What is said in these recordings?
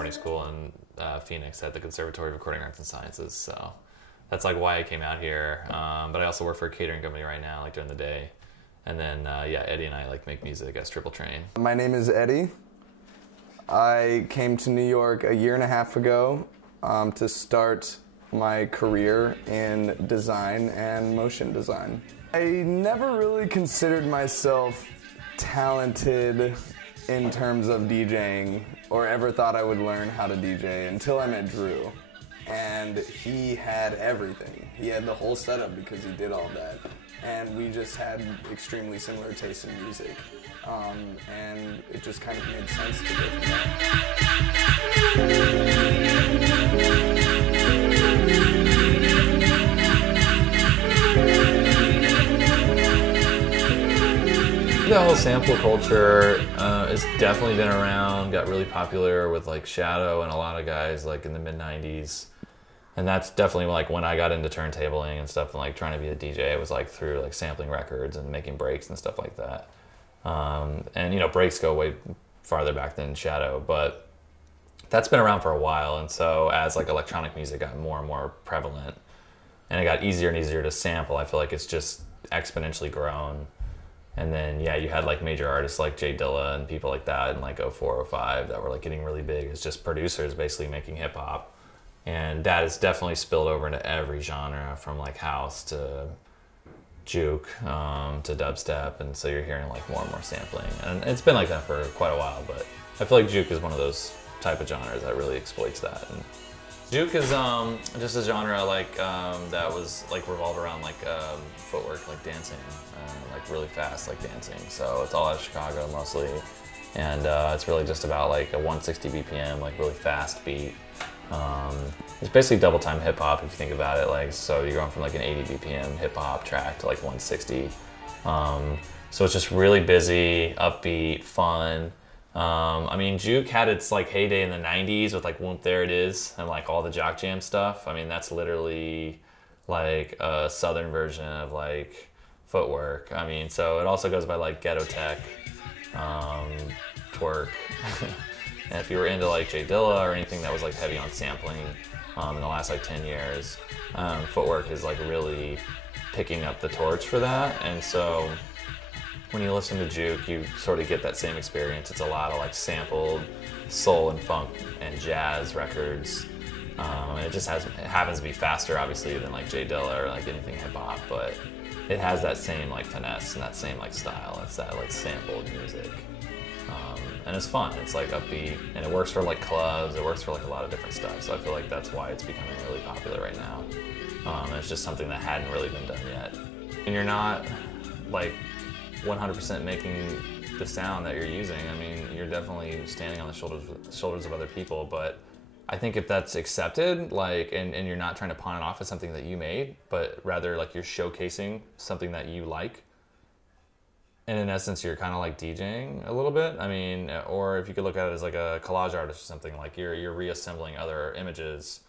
recording school in Phoenix at the Conservatory of Recording Arts and Sciences. So that's like why I came out here. But I also work for a catering company right now, like during the day. And then, yeah, Eddie and I like make music as Triple Train. My name is Eddie. I came to New York a year and a half ago to start my career in design and motion design. I never really considered myself talented in terms of DJing or ever thought I would learn how to DJ until I met Drew. And he had everything. He had the whole setup because he did all that. And we just had extremely similar tastes in music. And it just kind of made sense to go from The whole sample culture has definitely been around, got really popular with like Shadow and a lot of guys like in the mid-90s. And that's definitely like when I got into turntabling and stuff and like trying to be a DJ, it was like through like sampling records and making breaks and stuff like that. And you know, breaks go way farther back than Shadow, but that's been around for a while. And so as like electronic music got more and more prevalent and it got easier and easier to sample, I feel like it's just exponentially grown. And then, yeah, you had like major artists like Jay Dilla and people like that in like 04, 05 that were like getting really big as just producers basically making hip hop. And that has definitely spilled over into every genre from like house to juke to dubstep. And so you're hearing like more and more sampling. And it's been like that for quite a while, but I feel like juke is one of those type of genres that really exploits that. And juke is just a genre like that was like revolved around like footwork, like dancing, like really fast like dancing. So it's all out of Chicago mostly, and it's really just about like a 160 BPM, like really fast beat. It's basically double time hip hop if you think about it. Like so you're going from like an 80 BPM hip hop track to like 160. So it's just really busy, upbeat, fun. I mean, juke had its like heyday in the 90s with like Whoop There It Is and like all the jock jam stuff. I mean, that's literally like a southern version of like footwork. I mean, so it also goes by like ghetto tech, twerk. And if you were into like Jay Dilla or anything that was like heavy on sampling in the last like 10 years, footwork is like really picking up the torch for that. And so when you listen to juke, you sort of get that same experience. It's a lot of like sampled soul and funk and jazz records. And it just it happens to be faster, obviously, than like Jay Dilla or like anything hip hop, but it has that same like finesse and that same like style. It's that like sampled music. And it's fun. It's like upbeat, and it works for like clubs. It works for like a lot of different stuff. So I feel like that's why it's becoming really popular right now. And it's just something that hadn't really been done yet. And you're not like 100% making the sound that you're using. I mean, you're definitely standing on the shoulders of other people, but I think if that's accepted, like, and you're not trying to pawn it off as something that you made, but rather like you're showcasing something that you like, and in essence, you're kind of like DJing a little bit. I mean, or if you could look at it as like a collage artist or something, like you're reassembling other images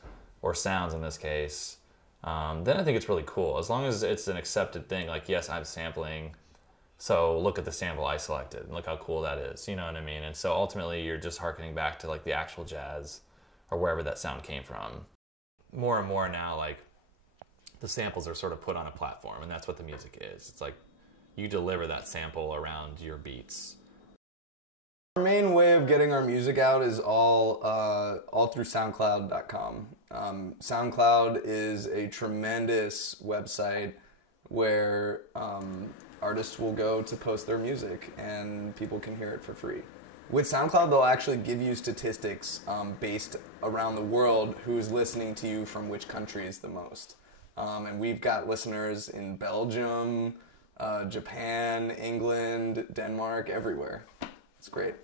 or sounds in this case, then I think it's really cool. As long as it's an accepted thing, like, yes, I'm sampling, so look at the sample I selected and look how cool that is, you know what I mean? And so ultimately you're just harkening back to like the actual jazz or wherever that sound came from. More and more now, like the samples are sort of put on a platform, and that's what the music is. It's like you deliver that sample around your beats. Our main way of getting our music out is all through SoundCloud.com. SoundCloud is a tremendous website where artists will go to post their music and people can hear it for free. With SoundCloud, they'll actually give you statistics based around the world who's listening to you from which countries the most. And we've got listeners in Belgium, Japan, England, Denmark, everywhere. It's great.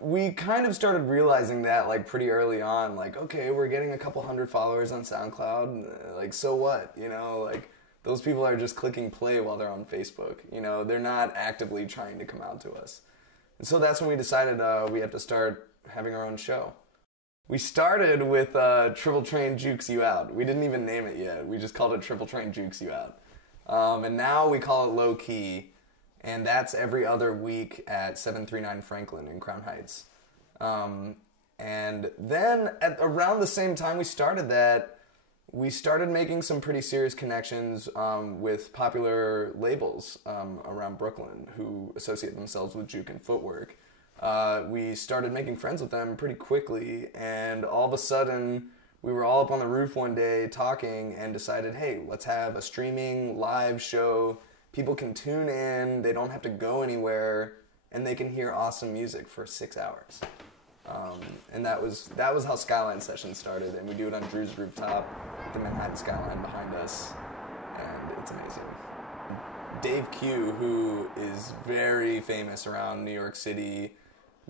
We kind of started realizing that like pretty early on, like, okay, we're getting a couple hundred followers on SoundCloud, like, so what? You know, like, those people are just clicking play while they're on Facebook. You know, they're not actively trying to come out to us. And so that's when we decided we had to start having our own show. We started with Triple Train Jukes You Out. We didn't even name it yet. We just called it Triple Train Jukes You Out. And now we call it Low Key, and that's every other week at 739 Franklin in Crown Heights. And then at around the same time we started that, we started making some pretty serious connections with popular labels around Brooklyn who associate themselves with juke and footwork. We started making friends with them pretty quickly, and all of a sudden we were all up on the roof one day talking and decided, hey, let's have a streaming live show. People can tune in, they don't have to go anywhere, and they can hear awesome music for 6 hours. And that was how Skyline Sessions started, and we do it on Drew's rooftop with the Manhattan skyline behind us, and it's amazing. Dave Q, who is very famous around New York City,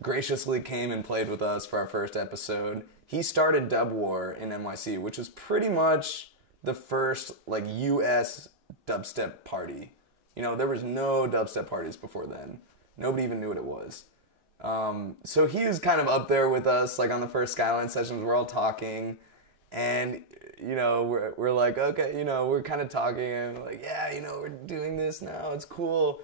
graciously came and played with us for our first episode. He started Dub War in NYC, which was pretty much the first like US dubstep party. You know, there was no dubstep parties before then. Nobody even knew what it was. So he was kind of up there with us, like on the first Skyline Sessions. We're all talking, and you know, we're like, okay, you know, we're kind of talking, and we're like, yeah, you know, we're doing this now, it's cool.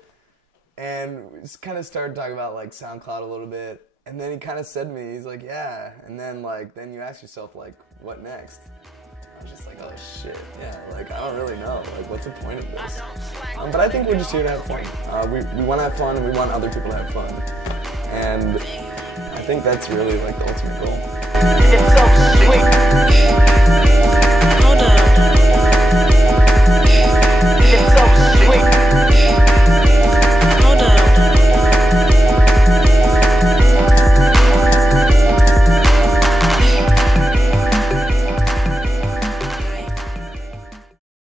And we just kind of started talking about like SoundCloud a little bit, and then he kind of said to me, he's like, yeah, and then then you ask yourself, like, what next? I was just like, oh shit, yeah, like I don't really know, like what's the point of this? But I think we're just here to have fun. We want to have fun, and we want other people to have fun. And I think that's really like the ultimate goal. It's so sweet.